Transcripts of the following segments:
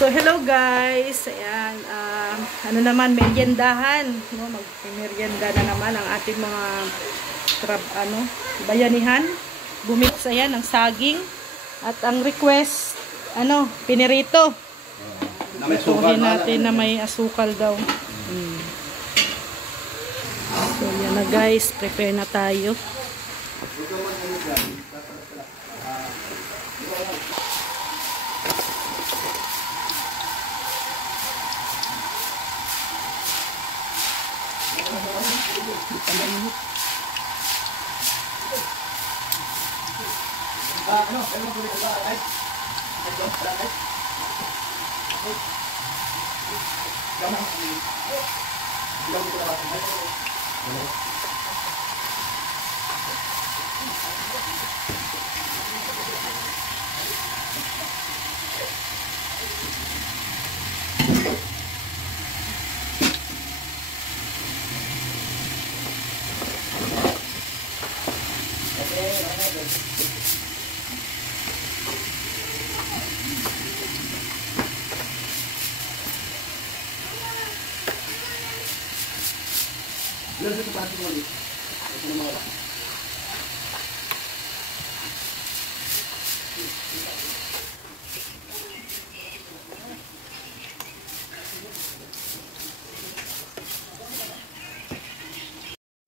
So, hello guys. Ayan, ano naman, meriendahan. No? Mag-merienda na naman ang ating mga bayanihan. Bumix, ayan, ng saging. At ang request, pinirito. Ituhin natin na may asukal daw. So, yan na guys. Prepare na tayo.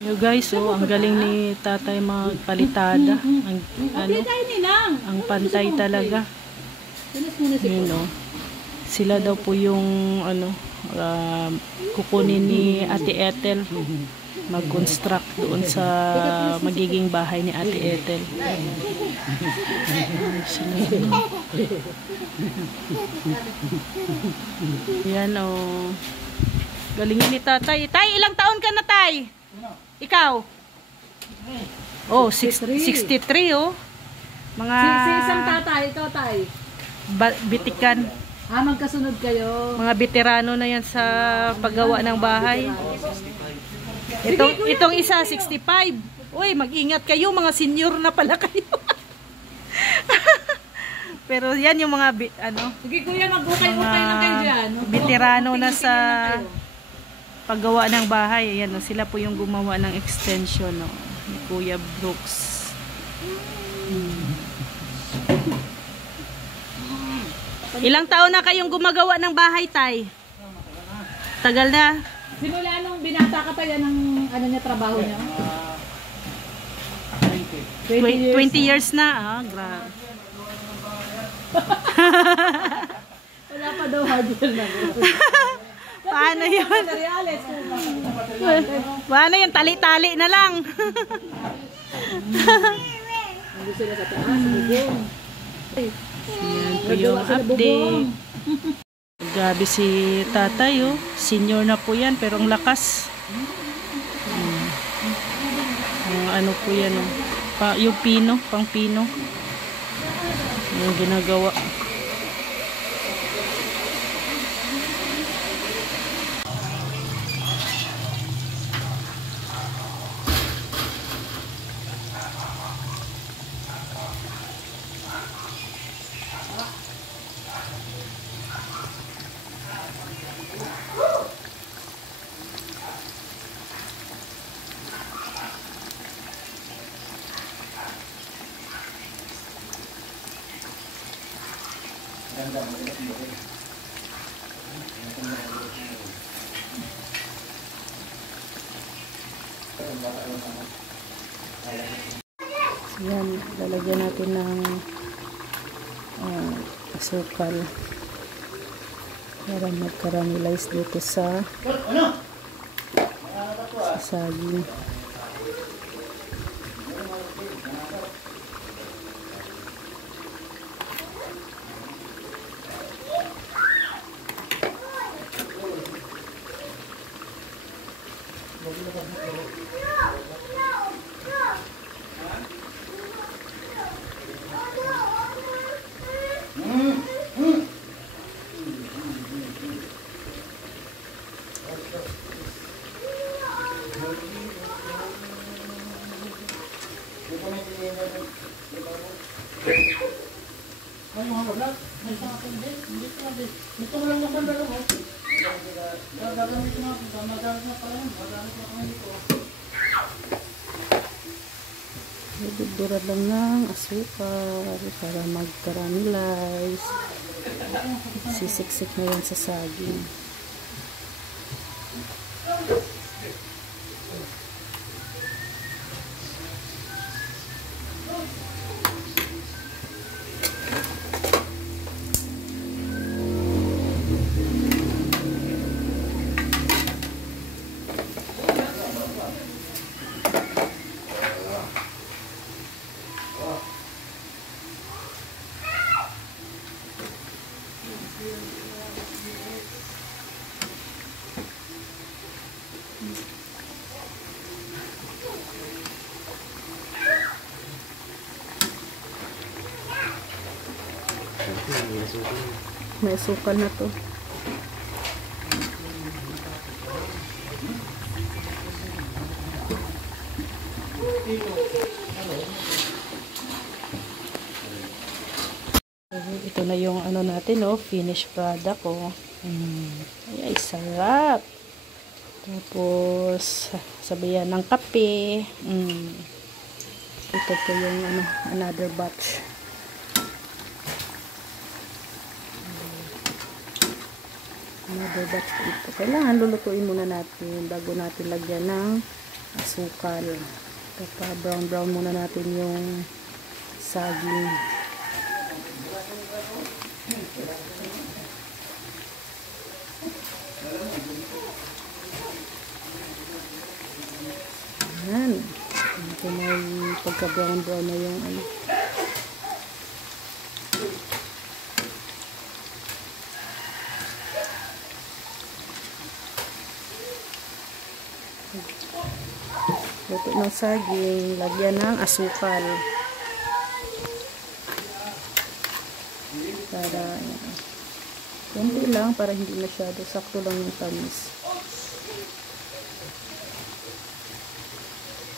Yo guys, ang galing ni tatay magpalitada. Ang pantay talaga. Yun, sila daw po yung kukunin ni Ate Ethel mag-construct doon sa magiging bahay ni Ate Ethel. Yan galingin ni tatay. Tay, ilang taon ka na, tay? Ikaw? Oh, 63 oh. Mga isang tatay, ikaw tay. Bitikan. Magkasunod kayo. Mga veterano na yan sa paggawa ng bahay. Itong isa 65. Uy, mag-ingat kayo, mga senior na pala kayo. Pero yan yung mga sige kuya, mag-ukay-ukay lang kayo dyan. Veterano na sa paggawa ng bahay. Ayan, sila po yung gumawa ng extension ni Kuya Brooks. Ilang taon na kayong gumagawa ng bahay, tay? Tagal na. Simula nung binata ka tayo ng trabaho niya? 20 years na. Grabe. Wala pa daw hardware na. Paano yun? Paano yun? Tali-tali na lang. Gusto na sa taas, bubong. Yan po yung update. Grabe si tatay, senior na po yan, pero ang lakas. Ang po yan, yung pino, pang pino. Yung ginagawa. Yan, lalagyan natin ng asukal para mag-caramelize dito sa saging. Ito mo lang naman dalawa. Gagamit na ako. Magamit na pala yan. Magamit na kami dito. Dudurad lang ng asukal para mag-caramelize. Sisiksik na yan sa saging. May sukal na to. Ito na yung ano natin, oh, finished product, oh. Ay, sarap. Tapos sabayan ng kape. Ito po yung ano, another batch. Another batch po ito. Kailangan lulutuin muna natin bago natin lagyan ng asukal. Kapag brown muna natin yung saging. Ayan. Ito may pagka-brown na yung ano. Luto ng saging, lagyan ng asukal. Para konti lang, para hindi masyado, sakto lang yung tamis.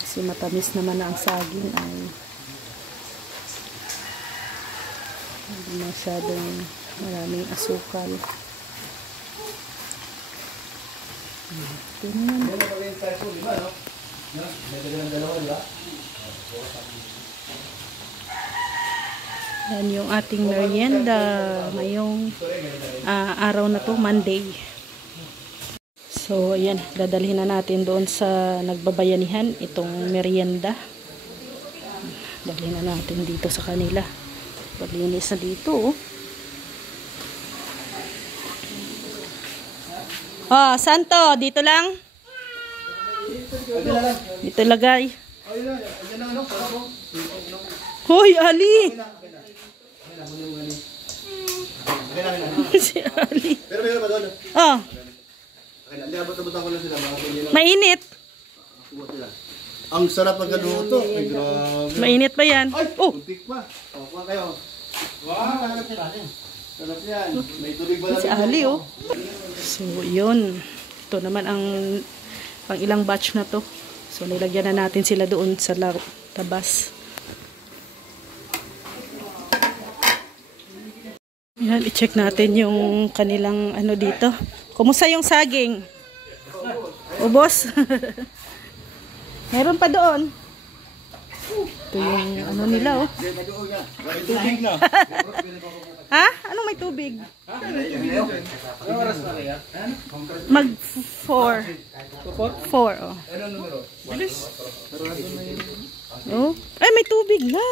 Kasi matamis naman na ang saging ay hindi masyadong maraming asukal. Ito naman. Yan yung ating merienda ngayong araw na to, Monday. So ayan, dadalhin na natin doon sa nagbabayanihan itong merienda. Dalhin na natin dito sa kanila. Paglinis na dito, oh. Oh, Santo, dito lang. Dito lagay. Hoy, Ali! Si Ali. Pero may ba doon? Oh. Hindi, abot-abotan ko lang sila. Mainit. Ang sarap ng galuto. Ay, grabe. Mainit ba yan? Ay, Oh, kuntik pa. O, kuha kayo. Wow, sarap yan. May tubig ba si Ali, oh. So, yun. Ito naman ang pang ilang batch na to. So, nilagyan na natin sila doon sa tabas. Yan, i-check natin yung kanilang ano dito. Kumusta yung saging? Ubos? Meron pa doon. Ito yung ano nila, oh. tubig na. Ha? Anong may tubig? Mag 4. 4, oh. Ano numero? Bilis. Oh. Ay, may tubig na.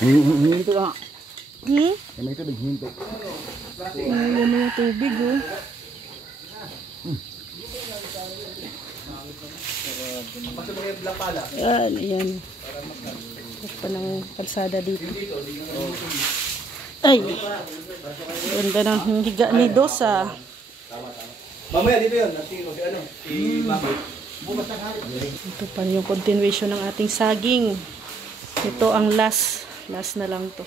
Hinto lang. May tubig, hinto. ano yung tubig, oh. Yan, yan. Pa ng kalsada dito. Ay, ganda ng higa ni Dosa. Mamaya dito yun. Si ano? Si Baboy. Ito pa yung continuation ng ating saging. Ito ang last na lang to.